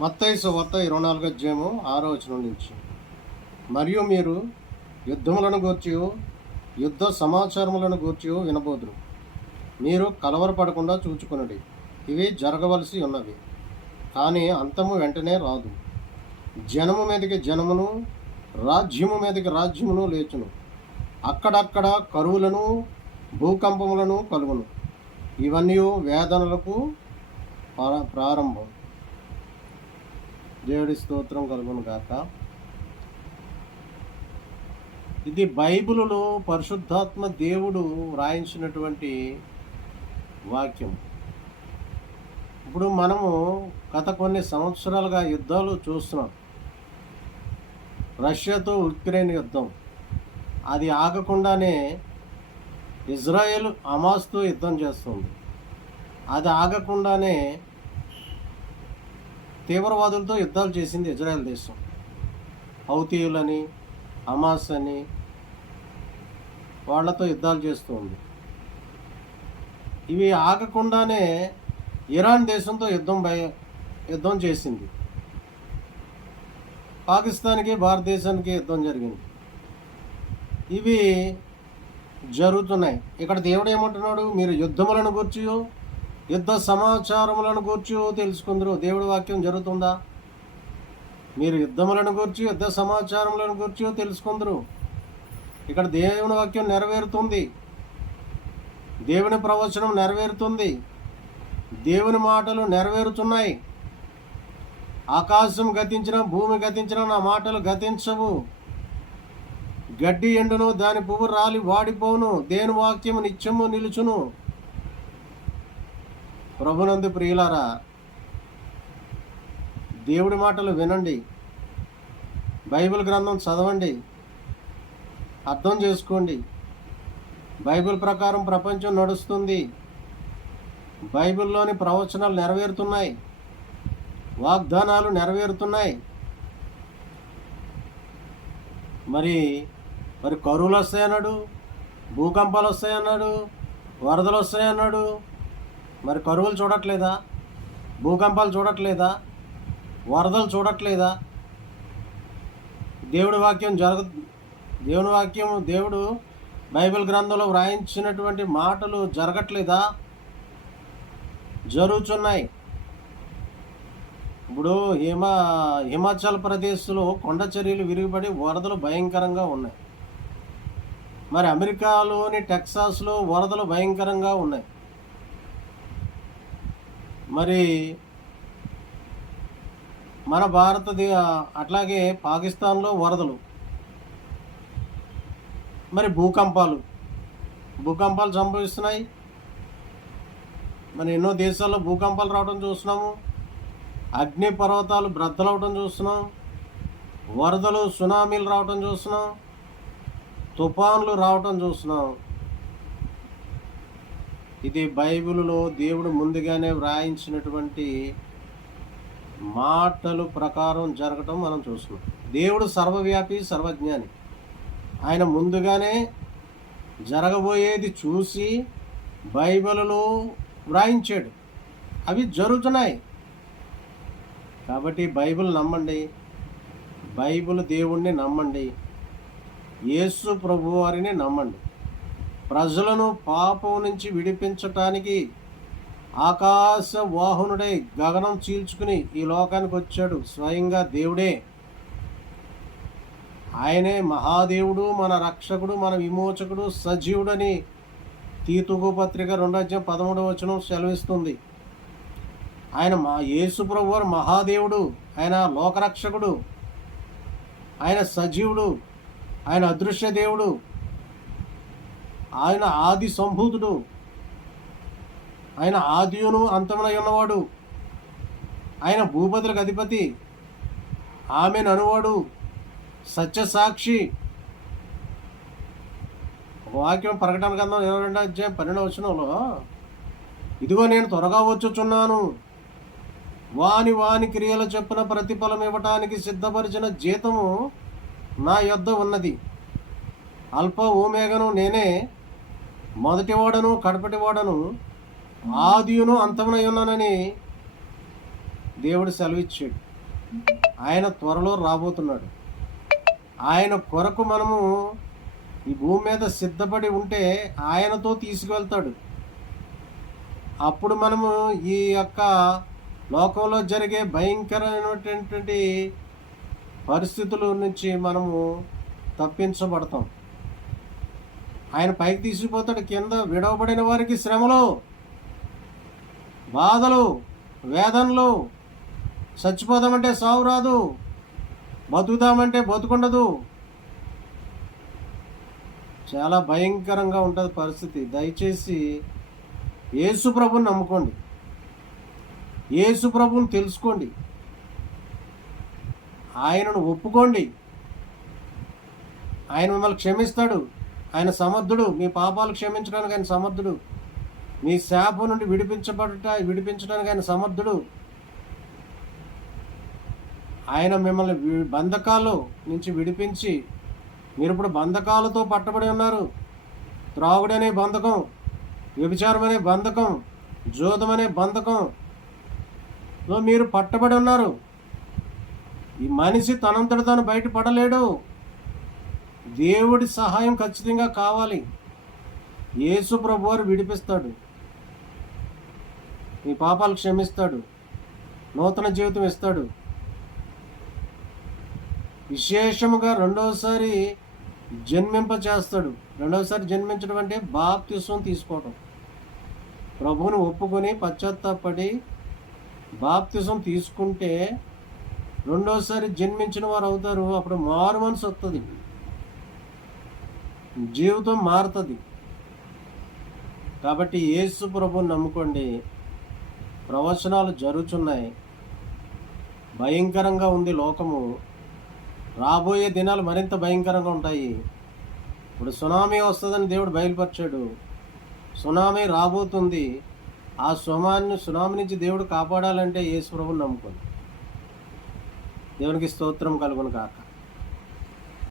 మత్తయి సువార్త 24వ అధ్యాయము 6వ వచనం నుంచి. మరియు మీరు యుద్ధములను గూర్చియు యుద్ధ సమాచారములను గూర్చియు వినబోదురు. మీరు కలవరపడకుండా చూచుకొనుడి. ఇవి జరగవలసి ఉన్నవి, కానీ అంతము వెంటనే రాదు. జనము మీదకి జనమును, రాజ్యము మీదకి రాజ్యమును లేచును. అక్కడక్కడ కరువులను, భూకంపములను కలుగును. ఇవన్నీ వేదనలకు ప్రారంభం. దేవుడి స్తోత్రం కలుగును గాక. ఇది బైబిలులో పరిశుద్ధాత్మ దేవుడు వ్రాయించినటువంటి వాక్యం. ఇప్పుడు మనము గత కొన్ని సంవత్సరాలుగా యుద్ధాలు చూస్తున్నాం. రష్యాతో ఉక్రెయిన్ యుద్ధం, అది ఆగకుండానే ఇజ్రాయెల్ హమాస్తో యుద్ధం చేస్తుంది. అది ఆగకుండానే తీవ్రవాదులతో యుద్ధాలు చేసింది ఇజ్రాయెల్ దేశం. హౌతీయులని, హమాస్ అని వాళ్లతో యుద్ధాలు చేస్తూ ఉంది. ఇవి ఆగకుండానే ఇరాన్ దేశంతో యుద్ధం చేసింది. పాకిస్తాన్కి, భారతదేశానికి యుద్ధం జరిగింది. ఇవి జరుగుతున్నాయి. ఇక్కడ దేవుడు ఏమంటున్నాడు? మీరు యుద్ధములను గూర్చియో యుద్ధ సమాచారములను గూర్చి తెలుసుకుందరు. దేవుడి వాక్యం జరుగుతుందా? మీరు యుద్ధములను గూర్చి యుద్ధ సమాచారములను గూర్చి తెలుసుకుందరు. ఇక్కడ దేవుని వాక్యం నెరవేరుతుంది, దేవుని ప్రవచనం నెరవేరుతుంది, దేవుని మాటలు నెరవేరుతున్నాయి. ఆకాశం గతించిన, భూమి గతించిన నా మాటలు గతించవు. గడ్డి ఎండును, దాని పువ్వు రాలి వాడిపోవును, దేని వాక్యము నిత్యము నిలుచును. ప్రభునందు ప్రియులారా, దేవుడి మాటలు వినండి, బైబిల్ గ్రంథం చదవండి, అర్థం చేసుకోండి. బైబిల్ ప్రకారం ప్రపంచం నడుస్తుంది. బైబిల్లోని ప్రవచనాలు నెరవేరుతున్నాయి, వాగ్దానాలు నెరవేరుతున్నాయి. మరి కరువులు వస్తాయన్నాడు, భూకంపాలు వస్తాయన్నాడు, వరదలు వస్తాయన్నాడు. మరి కరువులు చూడట్లేదా? భూకంపాలు చూడట్లేదా? వరదలు చూడట్లేదా? దేవుడి వాక్యం దేవుడు బైబిల్ గ్రంథంలో వ్రాయించినటువంటి మాటలు జరగట్లేదా? జరుగుతున్నాయి. ఇప్పుడు హిమాచల్ ప్రదేశ్లో కొండ చర్యలు విరిగిపడి వరదలు భయంకరంగా ఉన్నాయి. మరి అమెరికాలోని టెక్సాస్లో వరదలు భయంకరంగా ఉన్నాయి. మరి మన అట్లాగే పాకిస్తాన్లో వరదలు, మరి భూకంపాలు సంభవిస్తున్నాయి. మరి ఎన్నో దేశాల్లో భూకంపాలు రావడం చూస్తున్నాము, అగ్ని పర్వతాలు బ్రద్దలవడం చూస్తున్నాం, వరదలు, సునామీలు రావడం చూస్తున్నాం, తుఫాన్లు రావటం చూస్తున్నాం. ఇది బైబిలులో దేవుడు ముందుగానే వ్రాయించినటువంటి మాటలు ప్రకారం జరగటం మనం చూస్తున్నాం. దేవుడు సర్వవ్యాపి, సర్వజ్ఞాని. ఆయన ముందుగానే జరగబోయేది చూసి బైబిలులో వ్రాయించాడు. అవి జరుగుతున్నాయి. కాబట్టి బైబిల్ నమ్మండి, బైబిల్ దేవుణ్ణి నమ్మండి, యేసు ప్రభువారిని నమ్మండి. ప్రజలను పాపం నుంచి విడిపించటానికి ఆకాశ వాహనుడై గగనం చీల్చుకుని ఈ లోకానికి వచ్చాడు. స్వయంగా దేవుడే. ఆయనే మహాదేవుడు, మన రక్షకుడు, మన విమోచకుడు, సజీవుడని తీతుకు పత్రిక 2:13 వచనం సెలవిస్తుంది. ఆయన యేసు ప్రభువారు మహాదేవుడు, ఆయన లోకరక్షకుడు, ఆయన సజీవుడు, ఆయన అదృశ్య దేవుడు, ఆయన ఆది సంభూతుడు, ఆయన ఆదియును అంతమునై ఉన్నవాడు, ఆయన భూపతులకు అధిపతి, ఆమెను అనువాడు, సత్యసాక్షి. వాక్యం ప్రకటన గ్రంథం 22:12 వచనంలో, ఇదిగో నేను త్వరగా వచ్చుచున్నాను, వాని క్రియల చొప్పున ప్రతిఫలం ఇవ్వటానికి సిద్ధపరిచిన జీతము నా యొద్ద ఉన్నది. అల్ప ఓమేగను నేనే, మొదటివాడను కడపటివాడను, ఆదియును అంతమునై ఉన్నానని దేవుడు సెలవిచ్చాడు. ఆయన త్వరలో రాబోతున్నాడు. ఆయన కొరకు మనము ఈ భూమి మీద సిద్ధపడి ఉంటే ఆయనతో తీసుకువెళ్తాడు. అప్పుడు మనము ఈ యొక్క లోకంలో జరిగే భయంకరమైనటువంటి పరిస్థితుల నుంచి మనము తప్పించబడతాం. ఆయన పైకి తీసుకుపోతాడు. కింద విడవబడిన వారికి శ్రమలు, బాధలు, వేదనలు, చచ్చిపోదామంటే సావు రాదు, బతుకుదామంటే బతుకుండదు. చాలా భయంకరంగా ఉంటుంది పరిస్థితి. దయచేసి యేసు ప్రభుని నమ్ముకోండి, యేసు ప్రభుని తెలుసుకోండి, ఆయనను ఒప్పుకోండి. ఆయన మిమ్మల్ని క్షమిస్తాడు. ఆయన సమర్థుడు. మీ పాపాలు క్షమించడానికి ఆయన సమర్థుడు. మీ శాపం నుండి విడిపించడానికి ఆయన సమర్థుడు. ఆయన మిమ్మల్ని బంధకాలు నుంచి విడిపించి, మీరు ఇప్పుడు బంధకాలతో పట్టబడి ఉన్నారు. త్రాగుడనే బంధకం, వ్యభిచారం అనే బంధకం, జోదం అనే బంధకంలో మీరు పట్టబడి ఉన్నారు. ఈ మనిషి తనంతట తాను బయటపడలేడు. దేవుడి సహాయం ఖచ్చితంగా కావాలి. యేసు ప్రభువారు విడిపిస్తాడు, మీ పాపాలు క్షమిస్తాడు, నూతన జీవితం ఇస్తాడు. విశేషముగా రెండవసారి జన్మింపచేస్తాడు. రెండవసారి జన్మించడం అంటే బాప్తిసం తీసుకోవడం. ప్రభువుని ఒప్పుకొని పశ్చాత్తాపడి బాప్తిసం తీసుకుంటే రెండోసారి జన్మించిన వారు అవుతారు. అప్పుడు మారు మనసు వస్తుంది, జీవితం మారుతుంది. కాబట్టి యేసు ప్రభువుని నమ్ముకోండి. ప్రవచనాలు జరుగుతున్నాయి. భయంకరంగా ఉంది లోకము. రాబోయే దినాలు మరింత భయంకరంగా ఉంటాయి. ఇప్పుడు సునామీ వస్తుందని దేవుడు బయలుపరిచాడు. సునామీ రాబోతుంది. ఆ సునామీ నుంచి దేవుడు కాపాడాలంటే యేసు ప్రభువుని నమ్ముకోండి. దేవునికి స్తోత్రం కలుగును కాక.